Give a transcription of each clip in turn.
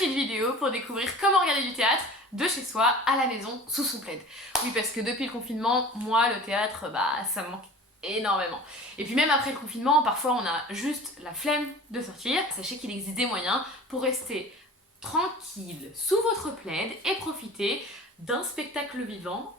petite vidéo pour découvrir comment regarder du théâtre de chez soi, à la maison, sous son plaid. Oui, parce que depuis le confinement, moi, le théâtre, ça me manque énormément. Et puis même après le confinement, parfois on a juste la flemme de sortir. Sachez qu'il existe des moyens pour rester tranquille sous votre plaid et profiter d'un spectacle vivant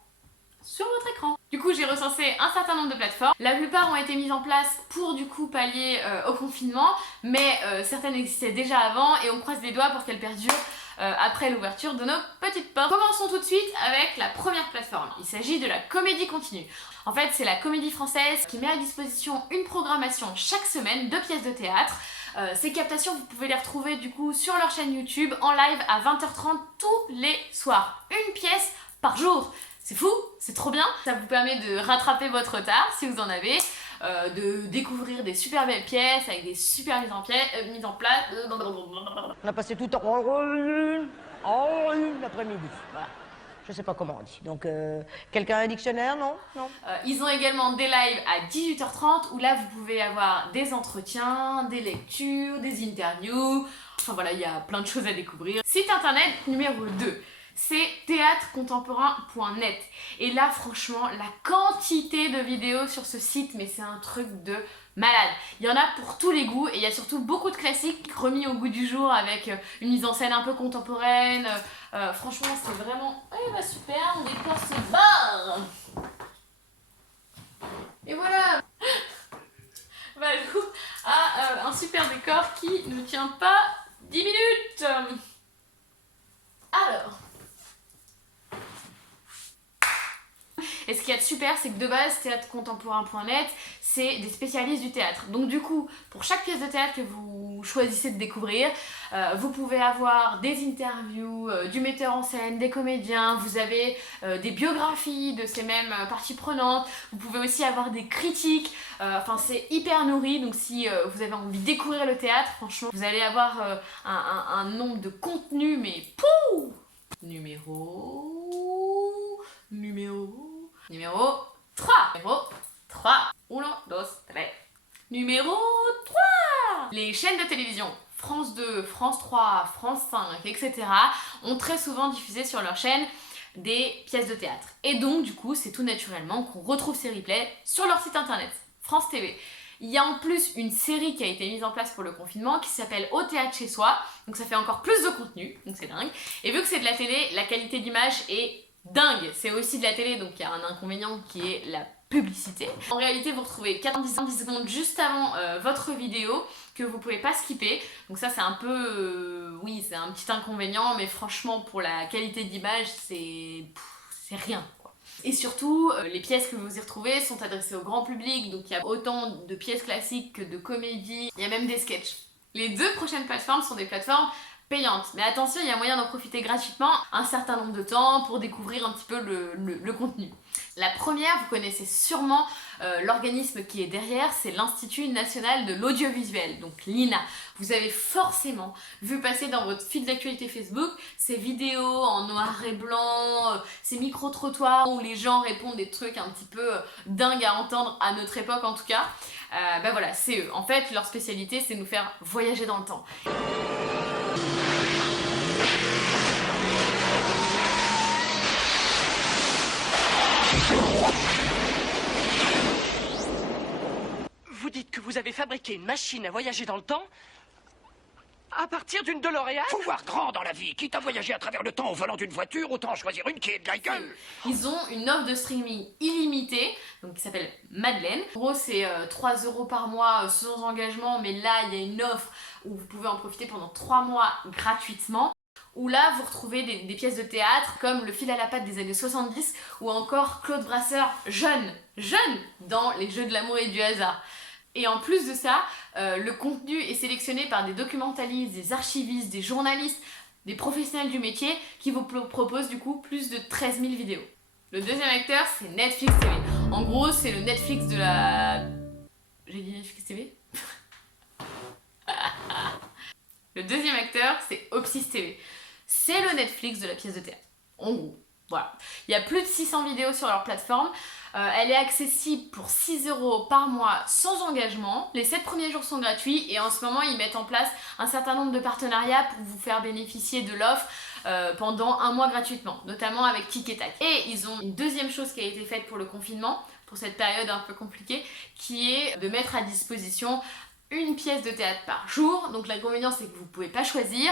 sur votre écran. Du coup, j'ai recensé un certain nombre de plateformes. La plupart ont été mises en place pour du coup pallier au confinement, mais certaines existaient déjà avant et on croise les doigts pour qu'elles perdurent après l'ouverture de nos petites portes. Commençons tout de suite avec la première plateforme. Il s'agit de la Comédie Continue. En fait, c'est la Comédie Française qui met à disposition une programmation chaque semaine de pièces de théâtre. Ces captations, vous pouvez les retrouver du coup sur leur chaîne YouTube en live à 20h30 tous les soirs. Une pièce par jour. C'est fou, c'est trop bien. Ça vous permet de rattraper votre retard si vous en avez, de découvrir des super belles pièces avec des super mises en place. On a passé tout l'après-midi. Voilà. Je sais pas comment on dit. Donc, quelqu'un a un dictionnaire, non? Non. Ils ont également des lives à 18h30 où là vous pouvez avoir des entretiens, des lectures, des interviews. Enfin voilà, il y a plein de choses à découvrir. Site internet numéro 2. C'est théâtrecontemporain.net. Et là, franchement, la quantité de vidéos sur ce site, mais c'est un truc de malade. Il y en a pour tous les goûts et il y a surtout beaucoup de classiques remis au goût du jour avec une mise en scène un peu contemporaine. Franchement, c'est vraiment... Eh bah super, on décore ce bar. Et voilà. Valou a un super décor qui ne tient pas 10 minutes. Alors... Et ce qu'il y a de super, c'est que de base, théâtrecontemporain.net, c'est des spécialistes du théâtre. Donc du coup, pour chaque pièce de théâtre que vous choisissez de découvrir, vous pouvez avoir des interviews du metteur en scène, des comédiens, vous avez des biographies de ces mêmes parties prenantes, vous pouvez aussi avoir des critiques, enfin c'est hyper nourri, donc si vous avez envie de découvrir le théâtre, franchement, vous allez avoir un nombre de contenus, mais pouh! Numéro 3. Numéro 3. 1, 2, 3. Numéro 3. Les chaînes de télévision France 2, France 3, France 5, etc. ont très souvent diffusé sur leur chaîne des pièces de théâtre. Et donc, du coup, c'est tout naturellement qu'on retrouve ces replays sur leur site internet, France TV. Il y a en plus une série qui a été mise en place pour le confinement qui s'appelle Au théâtre chez soi, donc ça fait encore plus de contenu, donc c'est dingue. Et vu que c'est de la télé, la qualité d'image est dingue. C'est aussi de la télé, donc il y a un inconvénient qui est la publicité. En réalité, vous retrouvez 90 secondes juste avant votre vidéo que vous pouvez pas skipper. Donc ça, c'est un peu... oui, c'est un petit inconvénient, mais franchement, pour la qualité d'image, c'est rien. Et surtout, les pièces que vous y retrouvez sont adressées au grand public, donc il y a autant de pièces classiques que de comédies, il y a même des sketchs. Les deux prochaines plateformes sont des plateformes payantes, mais attention, il y a moyen d'en profiter gratuitement un certain nombre de temps pour découvrir un petit peu le contenu. La première, vous connaissez sûrement l'organisme qui est derrière, c'est l'Institut National de l'Audiovisuel, donc l'INA. Vous avez forcément vu passer dans votre fil d'actualité Facebook ces vidéos en noir et blanc, ces micro-trottoirs où les gens répondent des trucs un petit peu dingues à entendre, à notre époque en tout cas. Voilà, c'est eux. En fait, leur spécialité, c'est nous faire voyager dans le temps. Vous dites que vous avez fabriqué une machine à voyager dans le temps à partir d'une DeLorean? Faut voir grand dans la vie. Quitte à voyager à travers le temps au volant d'une voiture, autant choisir une qui est de la gueule. Ils ont une offre de streaming illimitée, donc qui s'appelle Madeleine. En gros, c'est 3 € par mois sans engagement, mais là, il y a une offre où vous pouvez en profiter pendant 3 mois gratuitement. Où là, vous retrouvez des pièces de théâtre comme Le fil à la patte des années 70 ou encore Claude Brasseur jeune dans Les Jeux de l'amour et du hasard. Et en plus de ça, le contenu est sélectionné par des documentalistes, des archivistes, des journalistes, des professionnels du métier qui vous proposent du coup plus de 13 000 vidéos. Le deuxième acteur, c'est Netflix TV. En gros, c'est le Netflix de la... J'ai dit Netflix TV? Le deuxième acteur, c'est Opsis TV. C'est le Netflix de la pièce de théâtre. En gros, voilà. Il y a plus de 600 vidéos sur leur plateforme. Elle est accessible pour 6 € par mois sans engagement. Les 7 premiers jours sont gratuits et en ce moment ils mettent en place un certain nombre de partenariats pour vous faire bénéficier de l'offre pendant un mois gratuitement, notamment avec Tic et Tac. Et ils ont une deuxième chose qui a été faite pour le confinement, pour cette période un peu compliquée, qui est de mettre à disposition une pièce de théâtre par jour. Donc l'inconvénient c'est que vous ne pouvez pas choisir.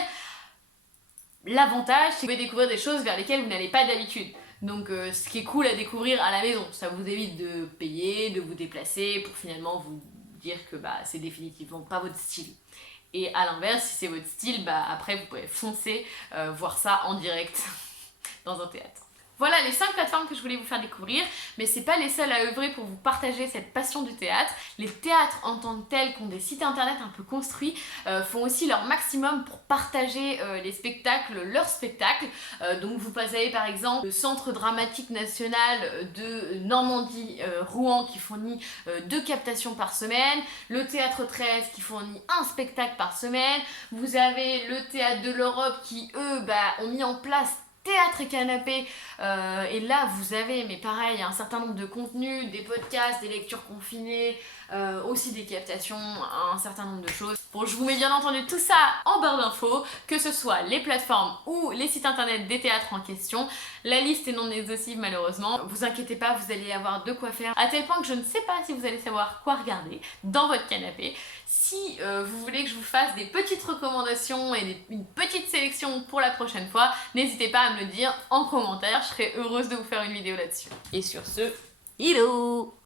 L'avantage c'est que vous pouvez découvrir des choses vers lesquelles vous n'allez pas d'habitude. Donc ce qui est cool à découvrir à la maison, ça vous évite de payer, de vous déplacer pour finalement vous dire que c'est définitivement pas votre style. Et à l'inverse, si c'est votre style, après vous pouvez foncer voir ça en direct dans un théâtre. Voilà les 5 plateformes que je voulais vous faire découvrir, mais c'est pas les seules à œuvrer pour vous partager cette passion du théâtre. Les théâtres en tant que tels, qui ont des sites internet un peu construits, font aussi leur maximum pour partager les spectacles, leurs spectacles. Donc vous avez par exemple le Centre Dramatique National de Normandie, Rouen, qui fournit 2 captations par semaine, le Théâtre 13 qui fournit 1 spectacle par semaine, vous avez le Théâtre de l'Europe qui eux ont mis en place Théâtre et Canapé, et là vous avez, mais pareil, un certain nombre de contenus, des podcasts, des lectures confinées, aussi des captations, un certain nombre de choses. Bon, je vous mets bien entendu tout ça en barre d'infos, que ce soit les plateformes ou les sites internet des théâtres en question. La liste est non exhaustive malheureusement, vous inquiétez pas, vous allez avoir de quoi faire, à tel point que je ne sais pas si vous allez savoir quoi regarder dans votre canapé. Si vous voulez que je vous fasse des petites recommandations et une petite sélection pour la prochaine fois, n'hésitez pas à me le dire en commentaire, je serai heureuse de vous faire une vidéo là-dessus. Et sur ce, hello!